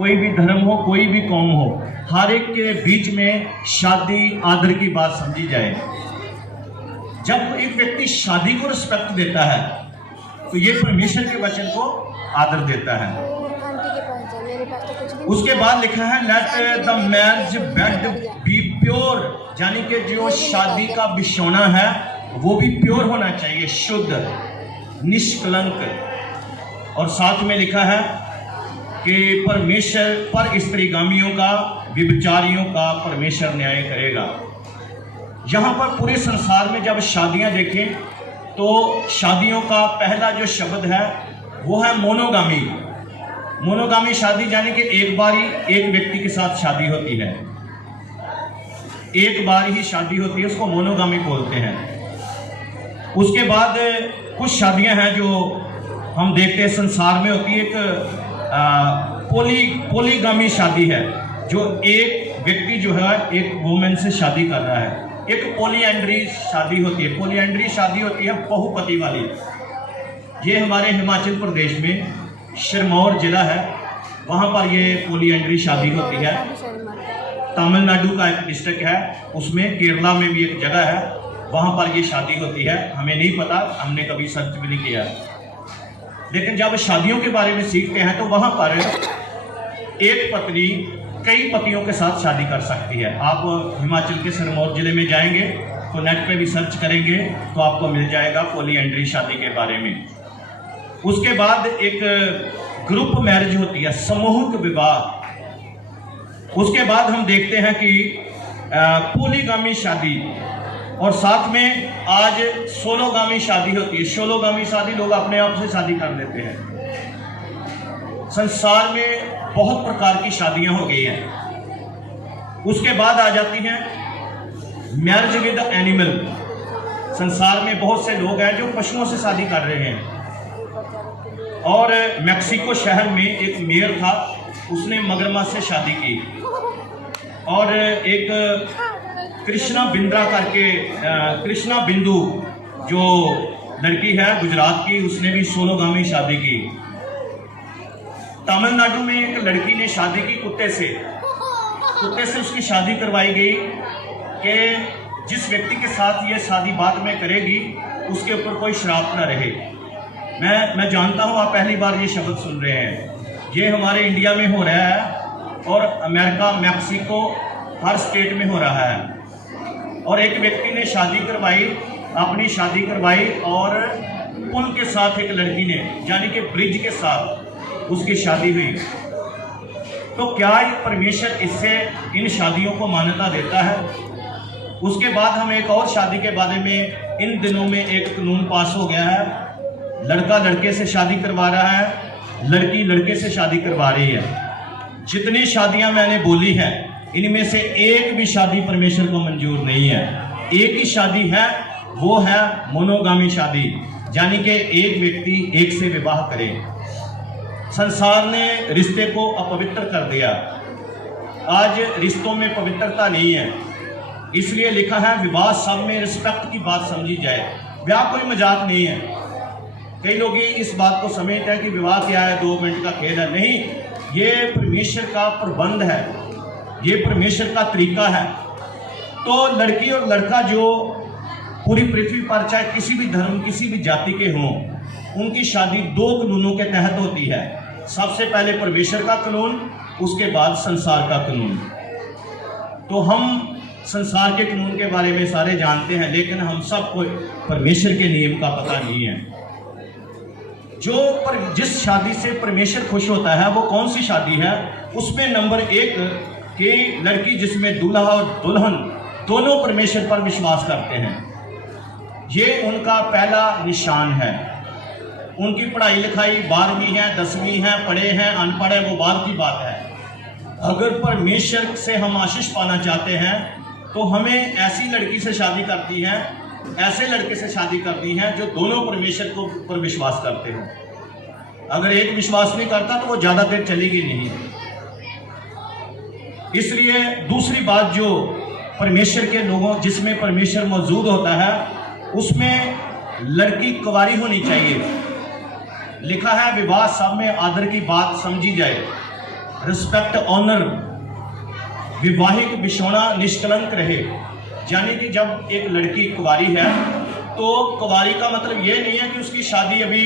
कोई भी धर्म हो, कोई भी कौम हो, हर एक के बीच में शादी आदर की बात समझी जाए। जब एक व्यक्ति शादी को रिस्पेक्ट देता है तो ये परमेश्वर के वचन को आदर देता है। उसके बाद लिखा है let the marriage bed be pure, यानी कि जो शादी का बिछौना है वो भी प्योर होना चाहिए, शुद्ध, निष्कलंक। और साथ में लिखा है कि परमेश्वर पर स्त्रीगामियों का, व्यभिचारियों का परमेश्वर न्याय करेगा। यहाँ पर पूरे संसार में जब शादियाँ देखें तो शादियों का पहला जो शब्द है वो है मोनोगामी। मोनोगामी शादी यानी कि एक बार ही एक व्यक्ति के साथ शादी होती है, एक बार ही शादी होती है, उसको मोनोगामी बोलते हैं। उसके बाद कुछ शादियां हैं जो हम देखते हैं संसार में होती है। एक पोलीगामी शादी है, जो एक व्यक्ति जो है एक वुमेन से शादी कर रहा है। एक पॉलीएंड्री शादी होती है। पॉलीएंड्री शादी होती है बहुपति वाली। ये हमारे हिमाचल प्रदेश में सिरमौर जिला है, वहाँ पर ये पॉलीएंड्री शादी होती है। तमिलनाडु का एक डिस्ट्रिक्ट है, उसमें केरला में भी एक जगह है, वहाँ पर ये शादी होती है। हमें नहीं पता, हमने कभी सर्च भी नहीं किया। लेकिन जब शादियों के बारे में सीखते हैं तो वहाँ पर एक पत्नी कई पतियों के साथ शादी कर सकती है। आप हिमाचल के सिरमौर जिले में जाएंगे तो नेट पे भी सर्च करेंगे तो आपको मिल जाएगा पॉलीएंड्री शादी के बारे में। उसके बाद एक ग्रुप मैरिज होती है, सामूहिक विवाह। उसके बाद हम देखते हैं कि पॉलीगामी शादी, और साथ में आज सोलोगामी शादी होती है। सोलोगामी शादी लोग अपने आप से शादी कर लेते हैं। संसार में बहुत प्रकार की शादियां हो गई हैं। उसके बाद आ जाती हैं मैरिज विद एनिमल। संसार में बहुत से लोग हैं जो पशुओं से शादी कर रहे हैं। और मैक्सिको शहर में एक मेयर था, उसने मगरमच्छ से शादी की। और एक कृष्णा बिंद्रा करके, कृष्णा बिंदु जो लड़की है गुजरात की, उसने भी सोलोगामी शादी की। तमिलनाडु में एक लड़की ने शादी की कुत्ते से उसकी शादी करवाई गई कि जिस व्यक्ति के साथ ये शादी बाद में करेगी उसके ऊपर कोई श्राप न रहे। मैं जानता हूँ आप पहली बार ये शब्द सुन रहे हैं। ये हमारे इंडिया में हो रहा है और अमेरिका, मैक्सिको, हर स्टेट में हो रहा है। और एक व्यक्ति ने शादी करवाई, अपनी शादी करवाई, और पुल के साथ एक लड़की ने, यानी कि ब्रिज के साथ उसकी शादी हुई। तो क्या परमेश्वर इससे इन शादियों को मान्यता देता है? उसके बाद हम एक और शादी के बारे में, इन दिनों में एक कानून पास हो गया है, लड़का लड़के से शादी करवा रहा है, लड़की लड़के से शादी करवा रही है। जितनी शादियां मैंने बोली हैं इनमें से एक भी शादी परमेश्वर को मंजूर नहीं है। एक ही शादी है, वो है मोनोगामी शादी, यानी कि एक व्यक्ति एक से विवाह करे। संसार ने रिश्ते को अपवित्र कर दिया। आज रिश्तों में पवित्रता नहीं है, इसलिए लिखा है विवाह सब में रिस्पेक्ट की बात समझी जाए। विवाह कोई मजाक नहीं है। कई लोग इस बात को समझते हैं कि विवाह क्या है, 2 मिनट का खेल है। नहीं, ये परमेश्वर का प्रबंध है, ये परमेश्वर का तरीका है। तो लड़की और लड़का जो पूरी पृथ्वी पर चाहे किसी भी धर्म, किसी भी जाति के हों, उनकी शादी 2 कानूनों के तहत होती है। सबसे पहले परमेश्वर का कानून, उसके बाद संसार का कानून। तो हम संसार के कानून के बारे में सारे जानते हैं, लेकिन हम सबको परमेश्वर के नियम का पता नहीं है। जिस शादी से परमेश्वर खुश होता है वो कौन सी शादी है? उसमें नंबर 1 कि लड़की जिसमें दूल्हा और दुल्हन दोनों परमेश्वर पर विश्वास करते हैं। ये उनका पहला निशान है। उनकी पढ़ाई लिखाई 12वीं है, 10वीं है, पढ़े हैं, अनपढ़ है, वो बाद की बात है। अगर परमेश्वर से हम आशीष पाना चाहते हैं तो हमें ऐसी लड़की से शादी करती है, ऐसे लड़के से शादी करती है जो दोनों परमेश्वर को पर विश्वास करते हो। अगर एक विश्वास नहीं करता तो वो ज़्यादा देर चलेगी नहीं। इसलिए दूसरी बात, जो परमेश्वर के लोगों, जिसमें परमेश्वर मौजूद होता है, उसमें लड़की कुंवारी होनी चाहिए। लिखा है विवाह सब में आदर की बात समझी जाए। रिस्पेक्ट, ऑनर, विवाहिक बिछौना निष्कलंक रहे। यानी कि जब एक लड़की कुंवारी है तो कुंवारी का मतलब ये नहीं है कि उसकी शादी अभी,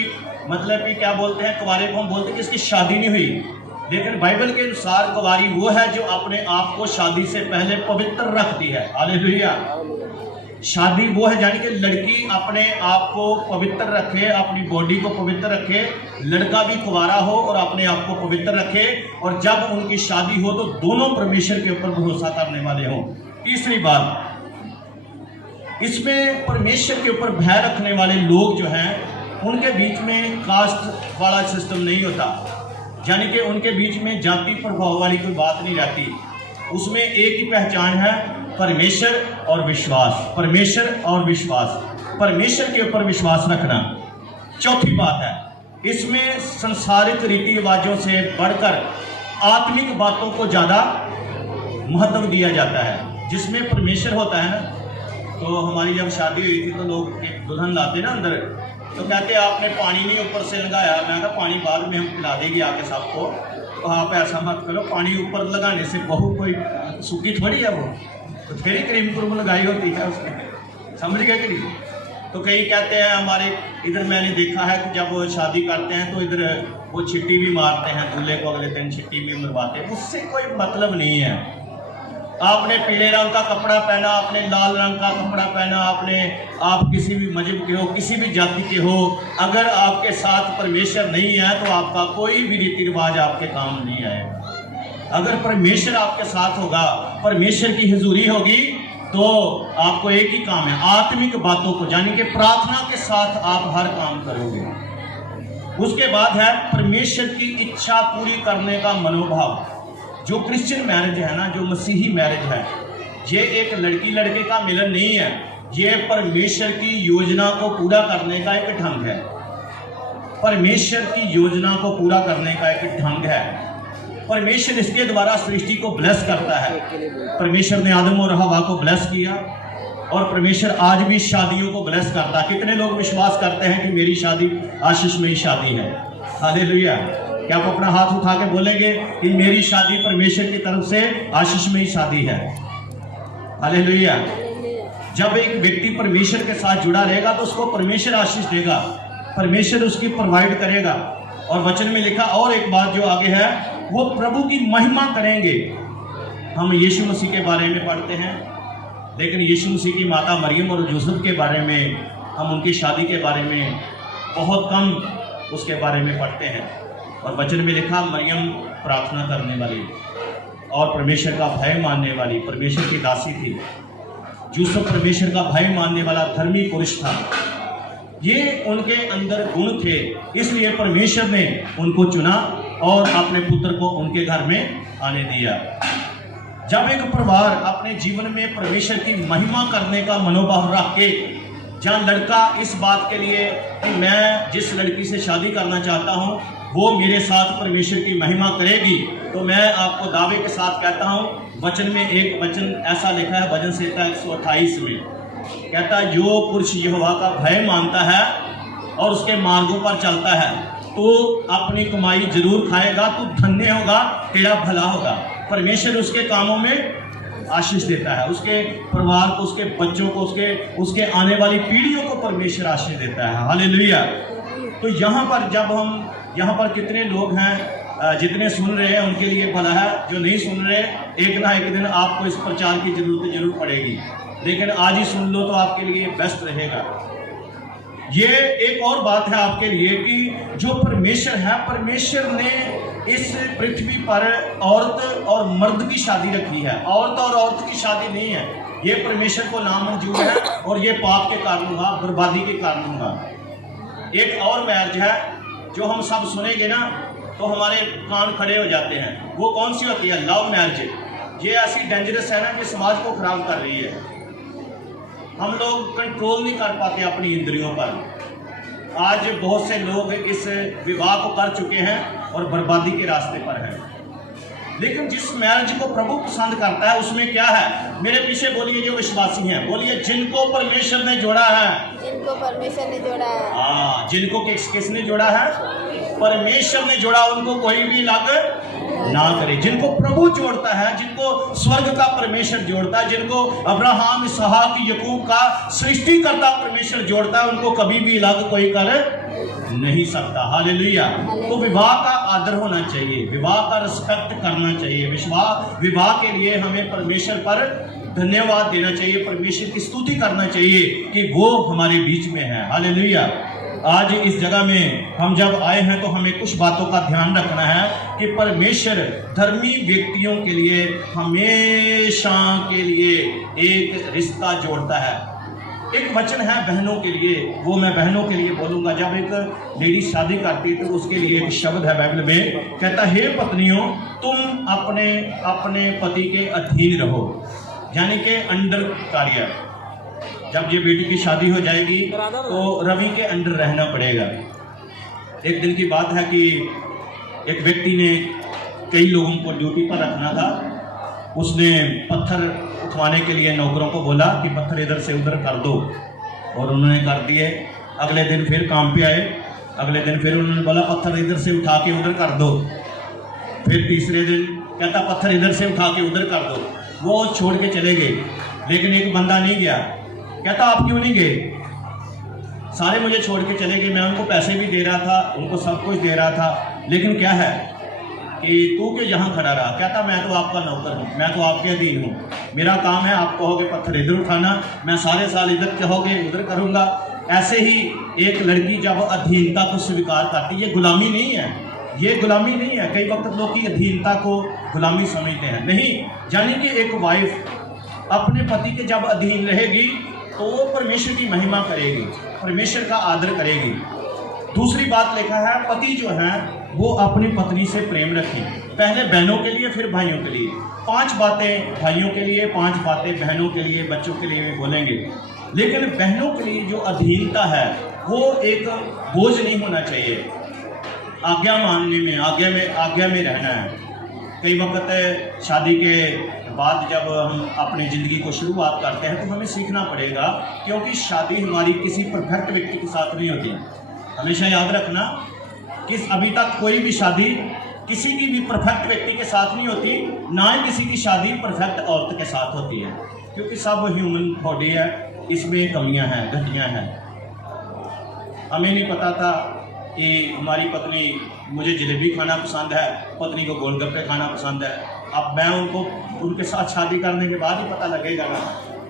मतलब कि क्या बोलते हैं, कुंवारे को हम बोलते हैं कि इसकी शादी नहीं हुई, लेकिन बाइबल के अनुसार कुंवारी वो है जो अपने आप को शादी से पहले पवित्र रखती है। हालेलुया। शादी वो है यानी कि लड़की अपने आप को पवित्र रखे, अपनी बॉडी को पवित्र रखे, लड़का भी कुंवारा हो और अपने आप को पवित्र रखे, और जब उनकी शादी हो तो दोनों परमेश्वर के ऊपर भरोसा करने वाले हों। तीसरी बात, इसमें परमेश्वर के ऊपर भय रखने वाले लोग जो हैं उनके बीच में कास्ट वाला सिस्टम नहीं होता, यानी कि उनके बीच में जाति प्रभाव वाली कोई बात नहीं रहती। उसमें एक ही पहचान है, परमेश्वर और विश्वास, परमेश्वर और विश्वास, परमेश्वर के ऊपर विश्वास रखना। चौथी बात है, इसमें संसारिक रीति रिवाजों से बढ़कर आत्मिक बातों को ज़्यादा महत्व दिया जाता है। जिसमें परमेश्वर होता है ना, तो हमारी जब शादी हुई थी तो लोग एक दुल्हन लाते ना अंदर, तो कहते आपने पानी नहीं ऊपर से लगाया। मैं कहा पानी बाद में हम पिला देंगे आके सबको, तो आप ऐसा मत करो, पानी ऊपर लगाने से बहू कोई सूखी थोड़ी है, वो तो फिर ही क्रीम क्रूम लगाई होती है उसने, समझ गए कि नहीं। तो कई कहते हैं हमारे इधर, मैंने देखा है कि जब वो शादी करते हैं तो इधर वो छिट्टी भी मारते हैं दूल्हे को, अगले दिन छिट्टी भी मरवाते हैं। उससे कोई मतलब नहीं है। आपने पीले रंग का कपड़ा पहना, आपने लाल रंग का कपड़ा पहना, आप किसी भी मजहब के हो, किसी भी जाति के हो, अगर आपके साथ परमेश्वर नहीं है तो आपका कोई भी रीति रिवाज आपके काम नहीं आएगा। अगर परमेश्वर आपके साथ होगा, परमेश्वर की हुजूरी होगी, तो आपको एक ही काम है, आत्मिक बातों को, यानी कि प्रार्थना के साथ आप हर काम करोगे। उसके बाद है परमेश्वर की इच्छा पूरी करने का मनोभाव। जो क्रिश्चियन मैरिज है ना, जो मसीही मैरिज है, ये एक लड़की लड़के का मिलन नहीं है, ये परमेश्वर की योजना को पूरा करने का एक ढंग है। परमेश्वर की योजना को पूरा करने का एक ढंग है। परमेश्वर इसके द्वारा सृष्टि को ब्लेस करता है। परमेश्वर ने आदम और हवा को ब्लेस किया, और परमेश्वर आज भी शादियों को ब्लेस करता है। कितने लोग विश्वास करते हैं कि मेरी शादी आशीषमयी शादी है? हालेलुया। क्या आप अपना हाथ उठा के बोलेंगे कि मेरी शादी परमेश्वर की तरफ से आशीषमयी शादी है? हालेलुया। जब एक व्यक्ति परमेश्वर के साथ जुड़ा रहेगा तो उसको परमेश्वर आशीष देगा, परमेश्वर उसकी प्रोवाइड करेगा। और वचन में लिखा, और एक बात जो आगे है, वो प्रभु की महिमा करेंगे। हम यीशु मसीह के बारे में पढ़ते हैं, लेकिन यीशु मसीह की माता मरियम और यूसुफ के बारे में, हम उनकी शादी के बारे में बहुत कम उसके बारे में पढ़ते हैं। और वचन में लिखा, मरियम प्रार्थना करने वाली और परमेश्वर का भय मानने वाली, परमेश्वर की दासी थी। यूसुफ परमेश्वर का भय मानने वाला धर्मी पुरुष था। ये उनके अंदर गुण थे, इसलिए परमेश्वर ने उनको चुना और अपने पुत्र को उनके घर में आने दिया। जब एक परिवार अपने जीवन में परमेश्वर की महिमा करने का मनोभाव रख के, जहाँ लड़का इस बात के लिए कि मैं जिस लड़की से शादी करना चाहता हूँ वो मेरे साथ परमेश्वर की महिमा करेगी, तो मैं आपको दावे के साथ कहता हूँ, वचन में एक वचन ऐसा लिखा है, भजन संहिता 128 में कहता है, जो पुरुष यहोवा का भय मानता है और उसके मार्गों पर चलता है तो अपनी कमाई जरूर खाएगा, तो धन्य होगा, तेरा भला होगा। परमेश्वर उसके कामों में आशीष देता है, उसके परिवार को, उसके बच्चों को, उसके आने वाली पीढ़ियों को परमेश्वर आशीष देता है। हालेलुया। तो यहाँ पर कितने लोग हैं, जितने सुन रहे हैं उनके लिए भला है, जो नहीं सुन रहे, एक ना एक दिन आपको इस प्रचार की जरूरत जरूर पड़ेगी, लेकिन आज ही सुन लो तो आपके लिए बेस्ट रहेगा। ये एक और बात है आपके लिए कि जो परमेश्वर है, परमेश्वर ने इस पृथ्वी पर औरत और मर्द की शादी रखी है, औरत और औरत की शादी नहीं है। ये परमेश्वर को नामंजूर है और ये पाप के कारण हुआ, बर्बादी के कारण हुआ। एक और मैरिज है जो हम सब सुनेंगे ना तो हमारे कान खड़े हो जाते हैं। वो कौन सी होती है? Love marriage. ये ऐसी डेंजरस है ना कि समाज को खराब कर रही है। हम लोग कंट्रोल नहीं कर पाते अपनी इंद्रियों पर। आज बहुत से लोग इस विवाह को कर चुके हैं और बर्बादी के रास्ते पर हैं। लेकिन जिस मैरिज को प्रभु पसंद करता है उसमें क्या है? मेरे पीछे बोलिए जो विश्वासी हैं, बोलिए जिनको परमेश्वर ने जोड़ा है। जिनको परमेश्वर ने जोड़ा है। हाँ, जिनको किसने जोड़ा है? परमेश्वर ने जोड़ा, उनको कोई भी लग ना करे। जिनको प्रभु जोड़ता है, जिनको स्वर्ग का परमेश्वर जोड़ता है, जिनको अब्राहम इसहाक याकूब का सृष्टिकर्ता परमेश्वर जोड़ता है, उनको कभी भी अलग कोई कर नहीं सकता। हालेलुया। तो विवाह का आदर होना चाहिए, विवाह का रिस्पेक्ट करना चाहिए। विवाह के लिए हमें परमेश्वर पर धन्यवाद देना चाहिए, परमेश्वर की स्तुति करना चाहिए कि वो हमारे बीच में है। हालेलुया। आज इस जगह में हम जब आए हैं तो हमें कुछ बातों का ध्यान रखना है कि परमेश्वर धर्मी व्यक्तियों के लिए हमेशा के लिए एक रिश्ता जोड़ता है। एक वचन है बहनों के लिए, वो मैं बहनों के लिए बोलूंगा। जब एक लेडी शादी करती है तो उसके लिए एक शब्द है बाइबल में, कहता है, हे पत्नियों तुम अपने अपने पति के अधीन रहो, यानी कि अंडर कार्य। जब ये बेटी की शादी हो जाएगी तो रवि के अंडर रहना पड़ेगा। एक दिन की बात है कि एक व्यक्ति ने कई लोगों को ड्यूटी पर रखना था। उसने पत्थर उठवाने के लिए नौकरों को बोला कि पत्थर इधर से उधर कर दो, और उन्होंने कर दिए। अगले दिन फिर काम पे आए, अगले दिन फिर उन्होंने बोला पत्थर इधर से उठा के उधर कर दो। फिर तीसरे दिन कहता पत्थर इधर से उठा के उधर कर दो। वो छोड़ के चले गए, लेकिन एक बंदा नहीं गया। कहता आप क्यों नहीं गए? सारे मुझे छोड़ के चले गए, मैं उनको पैसे भी दे रहा था, उनको सब कुछ दे रहा था, लेकिन क्या है कि तू क्यों यहाँ खड़ा रहा? कहता मैं तो आपका नौकर हूँ, मैं तो आपके अधीन हूँ, मेरा काम है आप कहोगे पत्थर इधर उठाना, मैं सारे साल इधर कहोगे उधर करूँगा। ऐसे ही एक लड़की जब अधीनता को स्वीकार करती, ये गुलामी नहीं है, ये गुलामी नहीं है। कई वक्त लोग की अधीनता को गुलामी समझते हैं, नहीं। यानी कि एक वाइफ अपने पति के जब अधीन रहेगी तो वो परमेश्वर की महिमा करेगी, परमेश्वर का आदर करेगी। दूसरी बात लिखा है, पति जो है वो अपनी पत्नी से प्रेम रखें। पहले बहनों के लिए, फिर भाइयों के लिए। 5 बातें भाइयों के लिए, 5 बातें बहनों के लिए, बच्चों के लिए भी बोलेंगे। लेकिन बहनों के लिए जो अधीनता है वो एक बोझ नहीं होना चाहिए। आज्ञा मानने में, आज्ञा में रहना है। कई वक्त शादी के बाद जब हम अपनी ज़िंदगी को शुरुआत करते हैं तो हमें सीखना पड़ेगा, क्योंकि शादी हमारी किसी परफेक्ट व्यक्ति के साथ नहीं होती। हमेशा याद रखना कि अभी तक कोई भी शादी किसी की भी परफेक्ट व्यक्ति के साथ नहीं होती, ना ही किसी की शादी परफेक्ट औरत के साथ होती है, क्योंकि सब ह्यूमन बॉडी है, इसमें कमियां हैं, घटियां हैं। हमें नहीं पता था कि हमारी पत्नी, मुझे जलेबी खाना पसंद है, पत्नी को गोलगप्पे खाना पसंद है। अब मैं उनके साथ शादी करने के बाद ही पता लगेगा ना।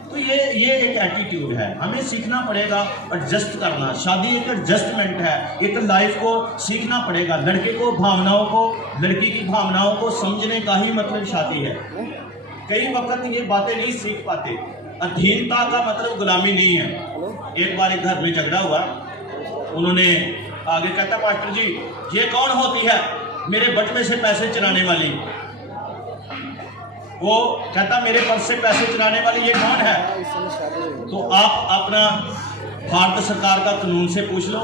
तो ये एक एटीट्यूड है, हमें सीखना पड़ेगा एडजस्ट करना। शादी एक एडजस्टमेंट है, एक लाइफ को सीखना पड़ेगा। लड़के को भावनाओं को, लड़की की भावनाओं को समझने का ही मतलब शादी है। कई वक्त ये बातें नहीं सीख पाते। अधीनता का मतलब गुलामी नहीं है। एक बार एक घर में झगड़ा हुआ, उन्होंने आगे कहता पास्टर जी ये कौन होती है मेरे बटुए से पैसे चुराने वाली? वो कहता मेरे पर्स से पैसे चुराने वाली ये कौन है? तो आप अपना भारत सरकार का कानून से पूछ लो,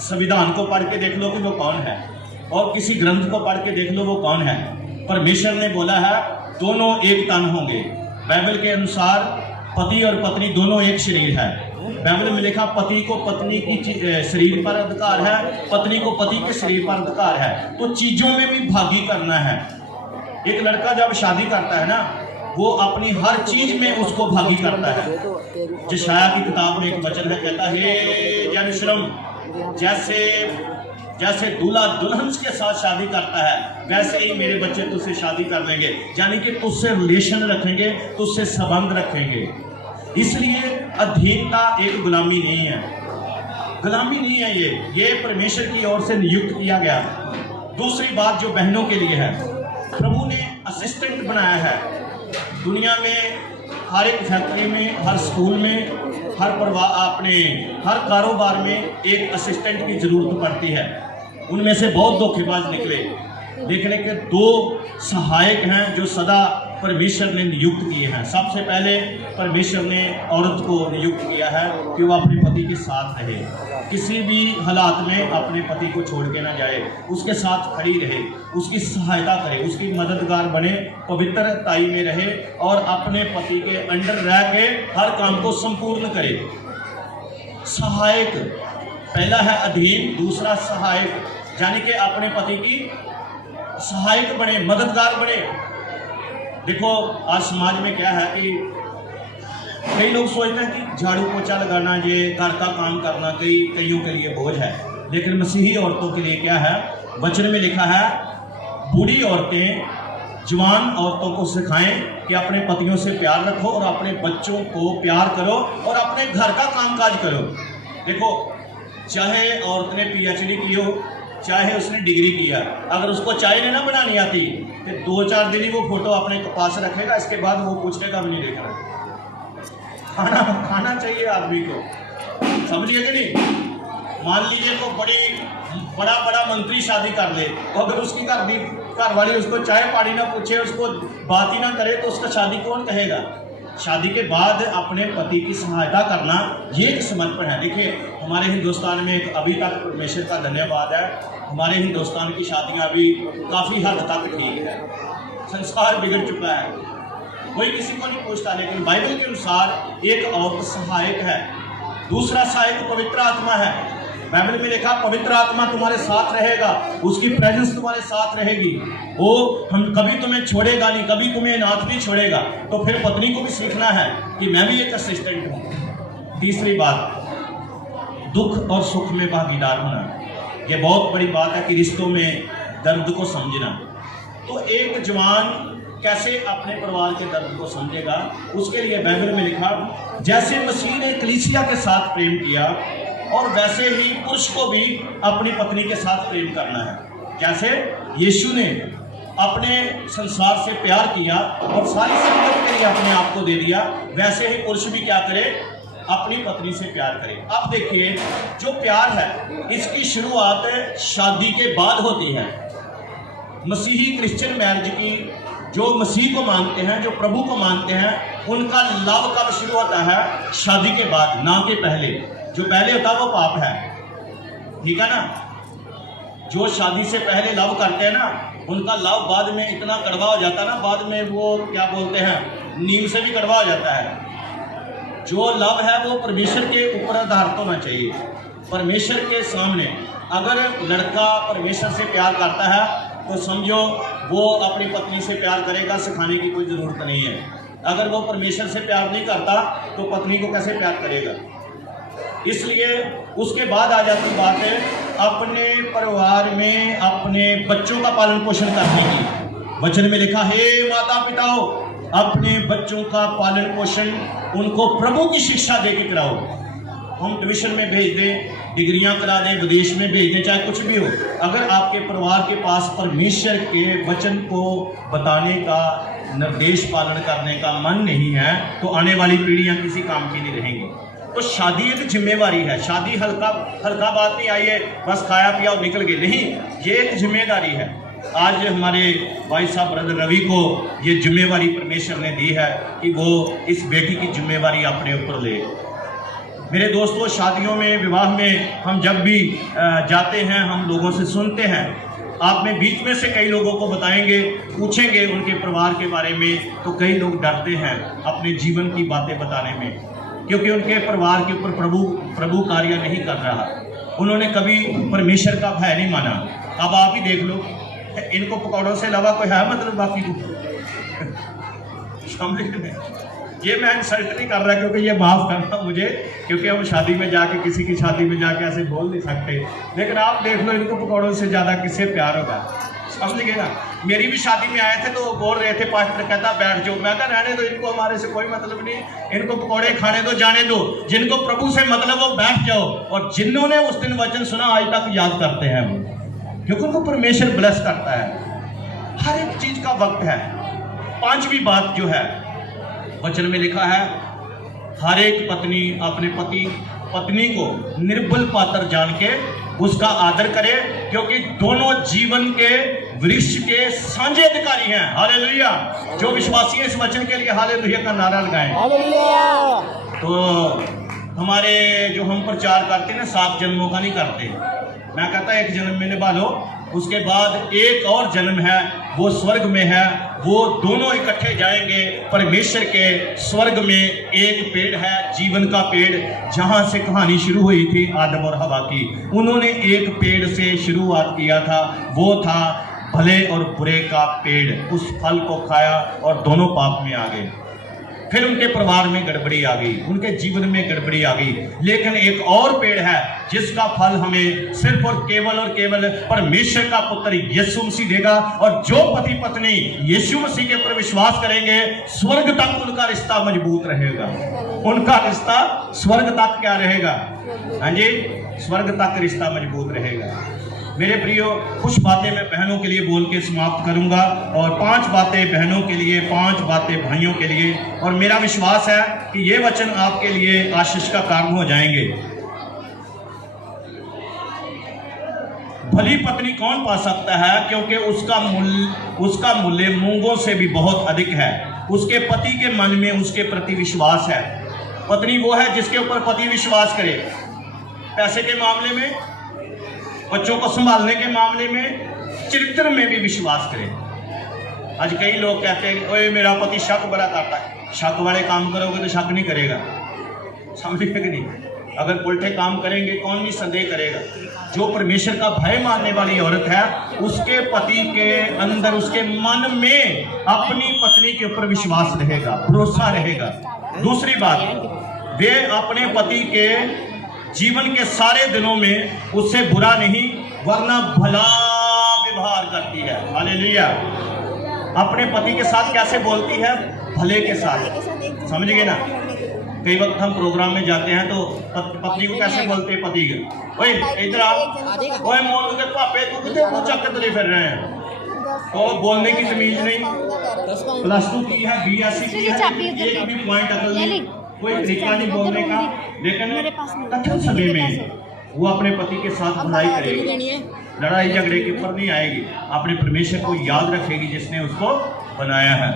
संविधान को पढ़ के देख लो कि वो कौन है, और किसी ग्रंथ को पढ़ के देख लो वो कौन है। परमेश्वर ने बोला है दोनों एक तन होंगे। बाइबल के अनुसार पति और पत्नी दोनों एक शरीर है। बाइबल में लिखा पति को पत्नी की शरीर पर अधिकार है, पत्नी को पति के शरीर पर अधिकार है। तो चीजों में भी भागी करना है। एक लड़का जब शादी करता है ना, वो अपनी हर चीज में उसको भागी करता है। यशायाह की किताब में एक वचन है, कहता है यरूशलेम जैसे दूल्हा दुल्हन के साथ शादी करता है, वैसे ही मेरे बच्चे तुझसे शादी कर लेंगे, यानी कि तुझसे रिलेशन रखेंगे, तुझसे संबंध रखेंगे। इसलिए अधीनता एक गुलामी नहीं है, गुलामी नहीं है, ये परमेश्वर की ओर से नियुक्त किया गया। दूसरी बात जो बहनों के लिए है, प्रभु ने असिस्टेंट बनाया है। दुनिया में हर एक फैक्ट्री में, हर स्कूल में, हर परिवार, अपने हर कारोबार में एक असिस्टेंट की जरूरत पड़ती है। उनमें से बहुत धोखेबाज निकले, देखने के 2 सहायक हैं जो सदा परमेश्वर ने नियुक्त किए हैं। सबसे पहले परमेश्वर ने औरत को नियुक्त किया है कि वह अपने पति के साथ रहे, किसी भी हालात में अपने पति को छोड़ के ना जाए, उसके साथ खड़ी रहे, उसकी सहायता करे, उसकी मददगार बने, पवित्रताई में रहे और अपने पति के अंडर रह के हर काम को संपूर्ण करे। सहायक पहला है अधीन, दूसरा सहायक, यानी कि अपने पति की सहायक बने, मददगार बने। देखो आज समाज में क्या है कि कई लोग सोचते हैं कि झाड़ू पोछा लगाना, ये घर का काम करना कईयों के लिए बोझ है, लेकिन मसीही औरतों के लिए क्या है? वचन में लिखा है बूढ़ी औरतें जवान औरतों को सिखाएं कि अपने पतियों से प्यार रखो और अपने बच्चों को प्यार करो और अपने घर का कामकाज करो। देखो चाहे औरत ने PhD की हो, चाहे उसने डिग्री किया, अगर उसको चाय नहीं ना बनानी आती तो 2-4 दिन ही वो फोटो अपने पास रखेगा, इसके बाद वो पूछेगा भी नहीं देखना। खाना चाहिए आदमी को, समझिए कि नहीं। मान लीजिए को बड़ा मंत्री शादी कर ले, तो अगर उसकी घर वाली उसको चाय पानी ना पूछे, उसको बात ही ना करे, तो उसका शादी कौन कहेगा? शादी के बाद अपने पति की सहायता करना ये एक समर्पण है। देखिए हमारे हिंदुस्तान में एक अभी तक परमेश्वर का धन्यवाद है, हमारे हिंदुस्तान की शादियां भी काफ़ी हद तक ठीक है। संस्कार बिगड़ चुका है, कोई किसी को नहीं पूछता, लेकिन बाइबल के अनुसार एक औरत सहायक है। दूसरा सहायक पवित्र आत्मा है। बाइबल में लिखा पवित्र आत्मा तुम्हारे साथ रहेगा, उसकी प्रेजेंस तुम्हारे साथ रहेगी, वो हम कभी तुम्हें छोड़ेगा नहीं, कभी तुम्हें अनाथ नहीं छोड़ेगा। तो फिर पत्नी को भी सीखना है कि मैं भी एक असिस्टेंट हूँ। तीसरी बात, दुख और सुख में भागीदार होना। ये बहुत बड़ी बात है कि रिश्तों में दर्द को समझना। तो एक जवान कैसे अपने परिवार के दर्द को समझेगा, उसके लिए बाइबल में लिखा जैसे मसीह ने कलीसिया के साथ प्रेम किया और वैसे ही पुरुष को भी अपनी पत्नी के साथ प्रेम करना है। जैसे यीशु ने अपने संसार से प्यार किया और सारी संगत के लिए अपने आप को दे दिया, वैसे ही पुरुष भी क्या करे? अपनी पत्नी से प्यार करे। अब देखिए जो प्यार है इसकी शुरुआत शादी के बाद होती है। मसीही क्रिश्चियन मैरिज की जो मसीह को मानते हैं, जो प्रभु को मानते हैं, उनका लव कब शुरू होता है? शादी के बाद, ना कि पहले। जो पहले होता है वो पाप है, ठीक है ना। जो शादी से पहले लव करते हैं ना, उनका लव बाद में इतना कड़वा हो जाता है ना, बाद में वो क्या बोलते हैं, नीम से भी कड़वा हो जाता है। जो लव है वो परमेश्वर के ऊपर आधारित होना चाहिए। परमेश्वर के सामने अगर लड़का परमेश्वर से प्यार करता है तो समझो वो अपनी पत्नी से प्यार करेगा, सिखाने की कोई ज़रूरत नहीं है। अगर वो परमेश्वर से प्यार नहीं करता तो पत्नी को कैसे प्यार करेगा? इसलिए उसके बाद आ जाती बात है अपने परिवार में अपने बच्चों का पालन पोषण करने की। वचन में लिखा है माता पिताओं अपने बच्चों का पालन पोषण उनको प्रभु की शिक्षा दे के कराओ। हम ट्यूशन में भेज दें, डिग्रियां करा दें, विदेश में भेज दें, चाहे कुछ भी हो, अगर आपके परिवार के पास परमेश्वर के वचन को बताने का, निर्देश पालन करने का मन नहीं है तो आने वाली पीढ़ियां किसी काम की नहीं रहेंगी। तो शादी एक जिम्मेवारी है। शादी हल्का बात नहीं आई है बस खाया पिया और निकल गए, नहीं, ये एक जिम्मेदारी है। आज हमारे भाई साहब ब्रदर रवि को ये जिम्मेवारी परमेश्वर ने दी है कि वो इस बेटी की जिम्मेवारी अपने ऊपर ले। मेरे दोस्तों, शादियों में, विवाह में हम जब भी जाते हैं हम लोगों से सुनते हैं। आप में बीच में से कई लोगों को बताएंगे, पूछेंगे उनके परिवार के बारे में, तो कई लोग डरते हैं अपने जीवन की बातें बताने में, क्योंकि उनके परिवार के ऊपर प्रभु कार्य नहीं कर रहा। उन्होंने कभी परमेश्वर का भय नहीं माना। अब आप ही देख लो, इनको पकौड़ों से अलावा कोई है मतलब बाकी को? समझ में? ये मैं इंसल्ट नहीं कर रहा, क्योंकि ये माफ़ करना मुझे, क्योंकि हम शादी में जाके किसी की शादी में जाके ऐसे बोल नहीं सकते, लेकिन आप देख लो इनको पकौड़ों से ज़्यादा किससे प्यार होगा। समझ गए ना? मेरी भी शादी में आए थे तो बोल रहे थे, पास्टर कहता बैठ जाओ, मैं कहा रहने दो, इनको हमारे से कोई मतलब नहीं, इनको पकौड़े खाने दो, जाने दो। जिनको प्रभु से मतलब वो बैठ जाओ। और जिन्होंने उस दिन वचन सुना आज तक याद करते हैं वो, क्योंकि उनको परमेश्वर ब्लेस करता है। हर एक चीज का वक्त है। पांचवी बात जो है वचन में लिखा है, हर एक पत्नी अपने पत्नी को निर्बल पात्र जान के उसका आदर करे, क्योंकि दोनों जीवन के वृक्ष के साझे अधिकारी हैं। हालेलुया। जो विश्वासी हैं इस वचन के लिए हालेलुया का नारा लगाएं। हालेलुया। तो हमारे जो हम प्रचार करते हैं ना, 7 जन्मों का नहीं करते। मैं कहता एक जन्म में निभा लो, उसके बाद एक और जन्म है वो स्वर्ग में है, वो दोनों इकट्ठे जाएंगे परमेश्वर के स्वर्ग में। एक पेड़ है जीवन का पेड़, जहां से कहानी शुरू हुई थी आदम और हवा की। उन्होंने एक पेड़ से शुरुआत किया था, वो था भले और बुरे का पेड़, उस फल को खाया और दोनों पाप में आ गए। फिर उनके परिवार में गड़बड़ी आ गई, उनके जीवन में गड़बड़ी आ गई। लेकिन एक और पेड़ है जिसका फल हमें सिर्फ और केवल परमेश्वर का पुत्र यीशु मसीह देगा। और जो पति पत्नी यीशु मसीह के ऊपर विश्वास करेंगे, स्वर्ग तक उनका रिश्ता मजबूत रहेगा। उनका रिश्ता स्वर्ग तक क्या रहेगा? हाँ जी, स्वर्ग तक रिश्ता मजबूत रहेगा। मेरे प्रियो, कुछ बातें मैं बहनों के लिए बोल के समाप्त करूंगा और 5 बातें बहनों के लिए, 5 बातें भाइयों के लिए। और मेरा विश्वास है कि ये वचन आपके लिए आशीष का कारण हो जाएंगे। भली पत्नी कौन पा सकता है? क्योंकि उसका मूल्य मूंगों से भी बहुत अधिक है। उसके पति के मन में उसके प्रति विश्वास है। पत्नी वो है जिसके ऊपर पति विश्वास करे, पैसे के मामले में, बच्चों को संभालने के मामले में, चरित्र में भी विश्वास करें। आज कई लोग कहते हैं ओए मेरा पति शक बड़ा करता है। शक वाले काम करोगे तो शक नहीं करेगा, समझे कि नहीं? अगर उल्टे काम करेंगे कौन भी संदेह करेगा। जो परमेश्वर का भय मानने वाली औरत है, उसके पति के अंदर, उसके मन में अपनी पत्नी के ऊपर विश्वास रहेगा, भरोसा रहेगा। दूसरी बात, वे अपने पति के जीवन के सारे दिनों में उससे बुरा नहीं वरना भला व्यवहार करती है। हालेलुया। अपने पति के साथ कैसे बोलती है? भले के साथ। समझ गए ना? कई वक्त हम प्रोग्राम में जाते हैं तो पत्नी को कैसे बोलते हैं? पति के ओए इधर आ, ओए मोल के पापे तू कितने मुंह चक के तुले फिर रहे हैं। तो बोलने की तमीज नहीं। +2 की है, BSc की है, एक भी पॉइंट अकल नहीं, कोई तरीका नहीं बोलने का। लेकिन कठिन समय में वो अपने पति के साथ भलाई करेगी, लड़ाई झगड़े के ऊपर नहीं आएगी, अपने परमेश्वर को याद रखेगी जिसने उसको बनाया है।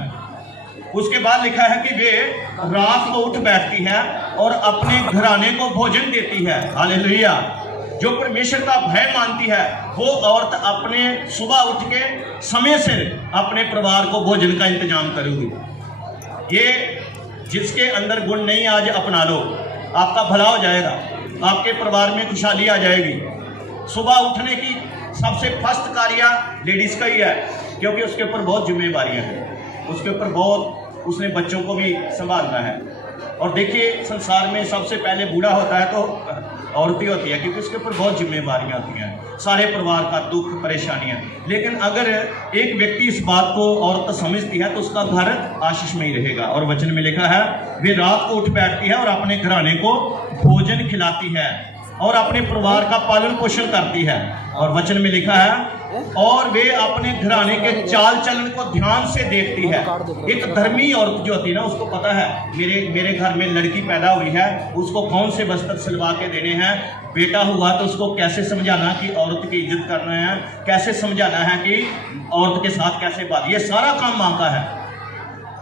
उसके बाद लिखा है कि वे रात को उठ बैठती है और अपने घराने को भोजन देती है। हालेलुया। जो परमेश्वर का भय मानती है वो औरत अपने सुबह उठ के समय से अपने परिवार को भोजन का इंतजाम करेगी। ये जिसके अंदर गुण नहीं, आज अपना लो, आपका भला हो जाएगा, आपके परिवार में खुशहाली आ जाएगी। सुबह उठने की सबसे फर्स्ट कार्य लेडीज का ही है, क्योंकि उसके ऊपर बहुत जिम्मेवारियां हैं, उसके ऊपर बहुत, उसने बच्चों को भी संभालना है। और देखिए, संसार में सबसे पहले बूढ़ा होता है तो औरत ही होती है, क्योंकि उसके ऊपर बहुत जिम्मेवारियां होती हैं, सारे परिवार का दुख परेशानियां। लेकिन अगर एक व्यक्ति इस बात को औरत समझती है तो उसका घर आशीष में ही रहेगा। और वचन में लिखा है वे रात को उठ बैठती है और अपने घराने को भोजन खिलाती है और अपने परिवार का पालन पोषण करती है। और वचन में लिखा है और वे अपने घराने के चाल चलन को ध्यान से देखती है। एक धर्मी औरत जो होती है ना, उसको पता है मेरे घर में लड़की पैदा हुई है, उसको कौन से वस्त्र सिलवा के देने हैं, बेटा हुआ तो उसको कैसे समझाना कि औरत की इज्जत करना है, कैसे समझाना है कि औरत के साथ कैसे बात, ये सारा काम माँ का है।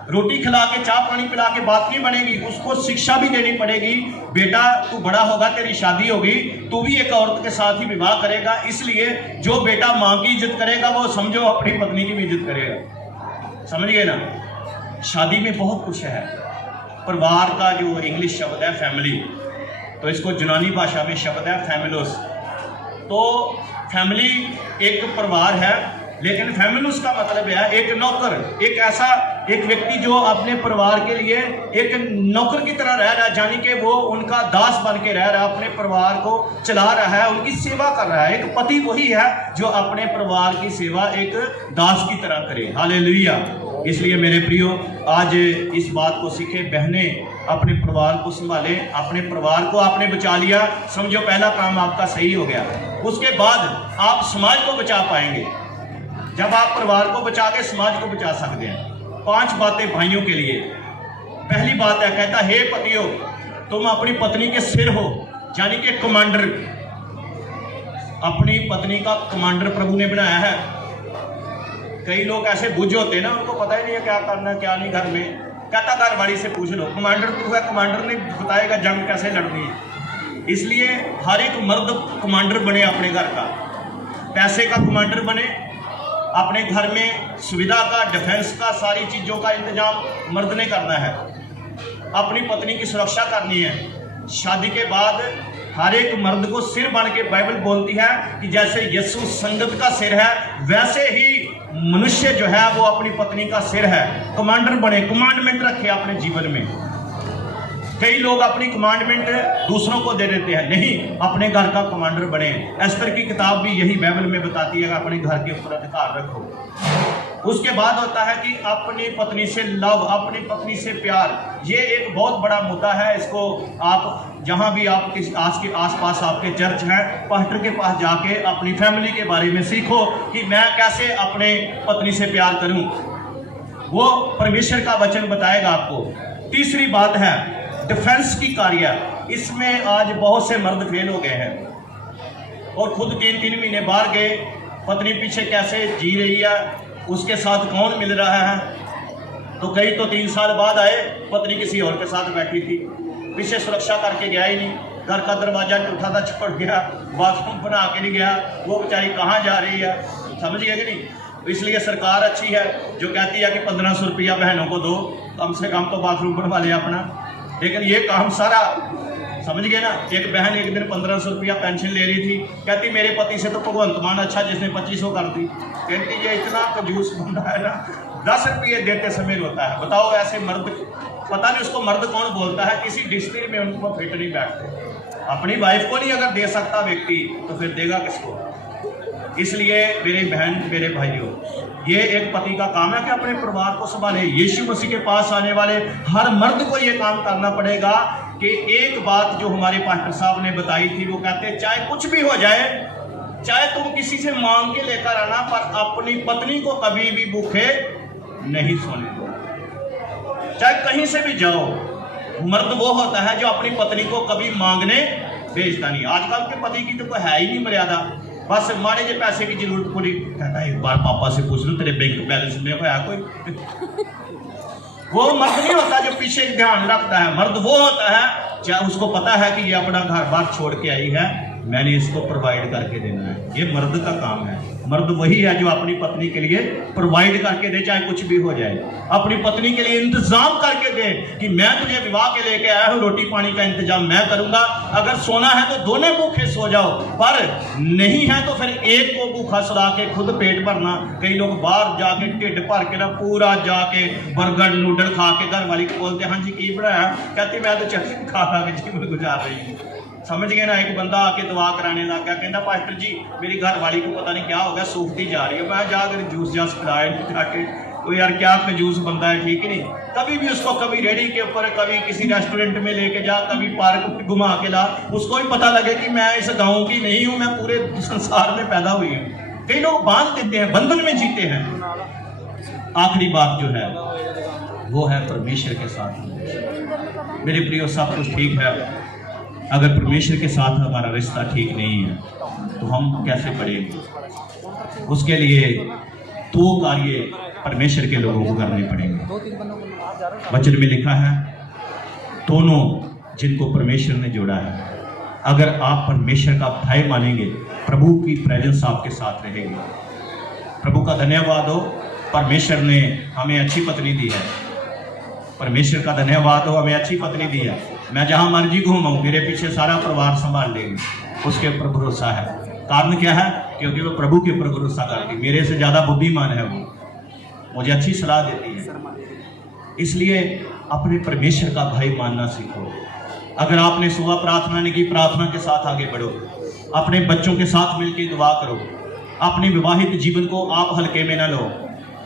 रोटी खिला के, चाय पानी पिला के बात नहीं बनेगी, उसको शिक्षा भी देनी पड़ेगी। बेटा तू बड़ा होगा, तेरी शादी होगी, तू भी एक औरत के साथ ही विवाह करेगा। इसलिए जो बेटा माँ की इज्जत करेगा वो समझो अपनी पत्नी की भी इज्जत करेगा। समझ गए ना? शादी में बहुत कुछ है। परिवार का जो इंग्लिश शब्द है फैमिली, तो इसको यूनानी भाषा में शब्द है फैमिलोस। तो फैमिली एक परिवार है, लेकिन फैमिलोस का मतलब है एक नौकर, एक ऐसा एक व्यक्ति जो अपने परिवार के लिए एक नौकर की तरह रह रहा है, यानी कि वो उनका दास बन के रह रहा है, अपने परिवार को चला रहा है, उनकी सेवा कर रहा है। एक पति वही है जो अपने परिवार की सेवा एक दास की तरह करे। हालेलुया। इसलिए मेरे प्रियो, आज इस बात को सीखे, बहनें अपने परिवार को संभालें, अपने परिवार को आपने बचा लिया, समझो पहला काम आपका सही हो गया। उसके बाद आप समाज को बचा पाएंगे। जब आप परिवार को बचा के समाज को बचा सकते हैं। 5 बातें भाइयों के लिए। पहली बात है, कहता हे पतियों, तुम अपनी पत्नी के सिर हो, यानी कि कमांडर। अपनी पत्नी का कमांडर प्रभु ने बनाया है। कई लोग ऐसे बुझ होते हैं ना, उनको पता ही नहीं है क्या करना है क्या नहीं घर में। कहता घर वाली से पूछ लो, कमांडर तू है, कमांडर ने बताएगा जंग कैसे लड़नी है। इसलिए हर एक मर्द कमांडर बने अपने घर का, पैसे का कमांडर बने, अपने घर में सुविधा का, डिफेंस का, सारी चीज़ों का इंतजाम मर्द ने करना है। अपनी पत्नी की सुरक्षा करनी है। शादी के बाद हर एक मर्द को सिर बन के बाइबल बोलती है कि जैसे यीशु संगत का सिर है, वैसे ही मनुष्य जो है वो अपनी पत्नी का सिर है, कमांडर बने, कमांडमेंट रखे अपने जीवन में। कई लोग अपनी कमांडमेंट दूसरों को दे देते हैं, नहीं, अपने घर का कमांडर बने। एस्तर की किताब भी यही बाइबल में बताती है कि अपने घर के ऊपर अधिकार रखो। उसके बाद होता है कि अपनी पत्नी से लव, अपनी पत्नी से प्यार। ये एक बहुत बड़ा मुद्दा है। इसको आप जहां भी आप आज के आसपास आपके चर्च हैं, पास्टर के पास जाके अपनी फैमिली के बारे में सीखो कि मैं कैसे अपने पत्नी से प्यार करूं। वो परमेश्वर का वचन बताएगा आपको। तीसरी बात है डिफेंस की कार्य। इसमें आज बहुत से मर्द फेल हो गए हैं और खुद 3-3 महीने बाहर गए, पत्नी पीछे कैसे जी रही है, उसके साथ कौन मिल रहा है। तो कई तो 3 साल बाद आए, पत्नी किसी और के साथ बैठी थी, पीछे सुरक्षा करके गया ही नहीं, घर का दरवाजा टूटा था छोड़ गया, बाथरूम बना के नहीं गया, वो बेचारी कहाँ जा रही है, समझ गए कि नहीं। इसलिए सरकार अच्छी है जो कहती है कि 1500 रुपया बहनों को दो, कम से कम तो बाथरूम बनवा लिया अपना। लेकिन ये काम सारा, समझ गए ना। एक बहन एक दिन 1500 रुपया पेंशन ले रही थी, कहती मेरे पति से तो भगवंत मान अच्छा जिसने 2500 कर दी। कहती ये इतना कंजूस बंदा है ना, 10 रुपये देते समय रोता है। बताओ ऐसे मर्द, पता नहीं उसको मर्द कौन बोलता है, किसी डिस्ट्रिक्ट में उनको फिट नहीं बैठते। अपनी वाइफ को नहीं अगर दे सकता व्यक्ति तो फिर देगा किसको। इसलिए मेरी बहन, मेरे भाइयों, ये एक पति का काम है कि अपने परिवार को संभाले। यीशु मसीह के पास आने वाले हर मर्द को ये काम करना पड़ेगा कि एक बात जो हमारे पास्टर साहब ने बताई थी, वो कहते हैं चाहे कुछ भी हो जाए, चाहे तुम किसी से मांग के लेकर आना, पर अपनी पत्नी को कभी भी भूखे नहीं सोने दो, चाहे कहीं से भी जाओ। मर्द वो होता है जो अपनी पत्नी को कभी मांगने भेजता नहीं। आजकल के पति की तो कोई है ही नहीं मर्यादा, बस मारे जे पैसे की जरूरत पूरी, कहता है एक बार पापा से पूछ लो तेरे बैंक बैलेंस में होया कोई। वो मर्द नहीं होता जो पीछे ध्यान रखता है। मर्द वो होता है चाहे उसको पता है कि ये अपना घर बार छोड़ के आई है, मैंने इसको प्रोवाइड करके देना है। ये मर्द का काम है। मर्द वही है जो अपनी पत्नी के लिए प्रोवाइड करके दे, चाहे कुछ भी हो जाए। अपनी पत्नी के लिए इंतजाम करके दे कि मैं तुझे विवाह के लेके आया हूँ, रोटी पानी का इंतजाम मैं करूंगा। अगर सोना है तो दोनों भूखे सो जाओ, पर नहीं है तो फिर एक को भूखा सुला के खुद पेट भरना। कई लोग बाहर जाके ढिड भर के ना पूरा जाके बर्गर नूडल खा के घर वाली को बोलते हाँ जी की बनाया, कहती मैं तो चटनी खा खा के जीवन गुजार रही हूँ। समझ गए ना। एक बंदा आके दुआ कराने लग गया, कहता पास्टर जी मेरी घर वाली को पता नहीं क्या हो गया, सूखती जा रही है। मैं जाकर जूस जास पिलाए जाके, तो यार क्या कंजूस बंदा है, ठीक नहीं। कभी भी उसको कभी रेडी के ऊपर, कभी किसी रेस्टोरेंट में लेके जा, कभी पार्क में घुमा के ला, उसको भी पता लगे कि मैं इस गाँव की नहीं हूँ, मैं पूरे संसार में पैदा हुई हूँ। कई लोग बांध देते हैं, बंधन में जीते हैं। आखिरी बात जो है वो है परमेश्वर के साथ। मेरे प्रियो सब कुछ ठीक है, अगर परमेश्वर के साथ हमारा रिश्ता ठीक नहीं है तो हम कैसे पढ़ेंगे। उसके लिए 2 कार्य परमेश्वर के लोगों को करने पड़ेंगे। वचन में लिखा है दोनों जिनको परमेश्वर ने जोड़ा है। अगर आप परमेश्वर का भय मानेंगे, प्रभु की प्रेजेंस आपके साथ रहेगी। प्रभु का धन्यवाद हो, परमेश्वर ने हमें अच्छी पत्नी दी है। परमेश्वर का धन्यवाद हो, हमें अच्छी पत्नी दी है। मैं जहां मर्जी घूमाऊं मेरे पीछे सारा परिवार संभाल लेगी, उसके ऊपर भरोसा है। कारण क्या है? क्योंकि वो प्रभु के ऊपर भरोसा करती, मेरे से ज्यादा बुद्धिमान है, वो मुझे अच्छी सलाह देती है। इसलिए अपने परमेश्वर का भय मानना सीखो। अगर आपने सुबह प्रार्थना नहीं की, प्रार्थना के साथ आगे बढ़ो। अपने बच्चों के साथ मिलकर दुआ करो। अपने विवाहित जीवन को आप हल्के में न लो,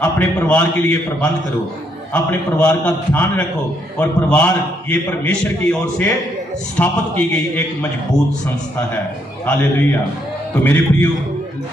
अपने परिवार के लिए प्रबंध करो, अपने परिवार का ध्यान रखो। और परिवार ये परमेश्वर की ओर से स्थापित की गई एक मजबूत संस्था है। हालेलुया। तो मेरे प्रियो,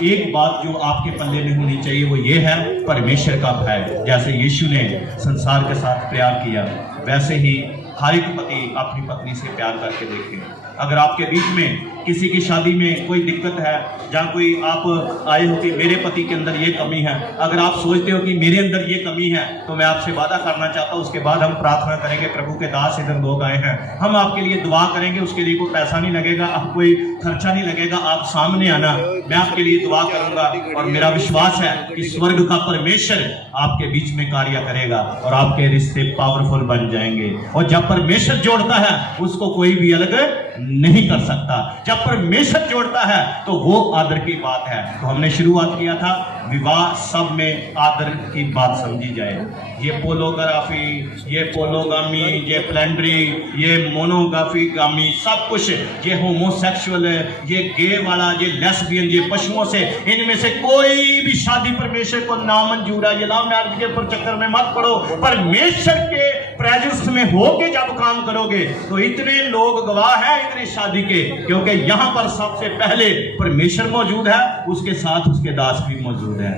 एक बात जो आपके पल्ले में होनी चाहिए वो ये है परमेश्वर का भय। जैसे यीशु ने संसार के साथ प्यार किया, वैसे ही हर एक पति अपनी पत्नी से प्यार करके देखे। अगर आपके बीच में किसी की शादी में कोई दिक्कत है, जहाँ कोई आप आए हो कि मेरे पति के अंदर ये कमी है, अगर आप सोचते हो कि मेरे अंदर ये कमी है, तो मैं आपसे वादा करना चाहता हूँ, उसके बाद हम प्रार्थना करेंगे। प्रभु के दास इधर लोग आए हैं, हम आपके लिए दुआ करेंगे। उसके लिए कोई पैसा नहीं लगेगा, आप कोई खर्चा नहीं लगेगा, आप सामने आना, मैं आपके लिए दुआ करूंगा। और मेरा विश्वास है कि स्वर्ग का परमेश्वर आपके बीच में कार्य करेगा और आपके रिश्ते पावरफुल बन जाएंगे। और जब परमेश्वर जोड़ता है उसको कोई भी अलग नहीं कर सकता। जब परमेश्वर जोड़ता है तो वो आदर की बात है। तो हमने शुरुआत किया था विवाह सब में आदर की बात समझी जाए। ये पोलोग्राफी, ये पोलोगामी, ये प्लेंड्री, ये मोनोगाफीगामी, सब कुछ, ये होमोसेक्सुअल, ये गे वाला, ये लेस्बियन, ये पशुओं से, इनमें से कोई भी शादी परमेश्वर को नामंजूर है। ये लव मैरिज के ऊपर चक्कर में मत पड़ो, परमेश्वर के प्रेजेंस में होके जब काम करोगे तो इतने लोग गवाह हैं इतनी शादी के, क्योंकि यहां पर सबसे पहले परमेश्वर मौजूद है, उसके साथ उसके दास भी मौजूद है।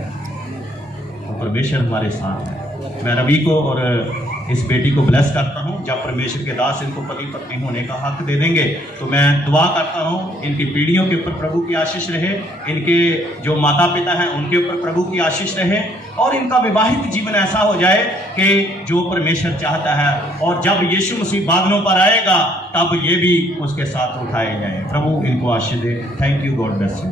तो परमेश्वर हमारे साथ है। मैं रवि को और इस बेटी को ब्लेस करता हूं। जब परमेश्वर के दास इनको पति पत्नी होने का हक दे देंगे तो मैं दुआ करता हूं इनकी पीढ़ियों के ऊपर प्रभु की आशीष रहे, इनके जो माता पिता हैं उनके ऊपर प्रभु की आशीष रहे, और इनका विवाहित जीवन ऐसा हो जाए कि जो परमेश्वर चाहता है, और जब यीशु मसीह बादलों पर आएगा तब ये भी उसके साथ उठाए जाए। प्रभु इनको आशीष दे। Thank you, God bless you.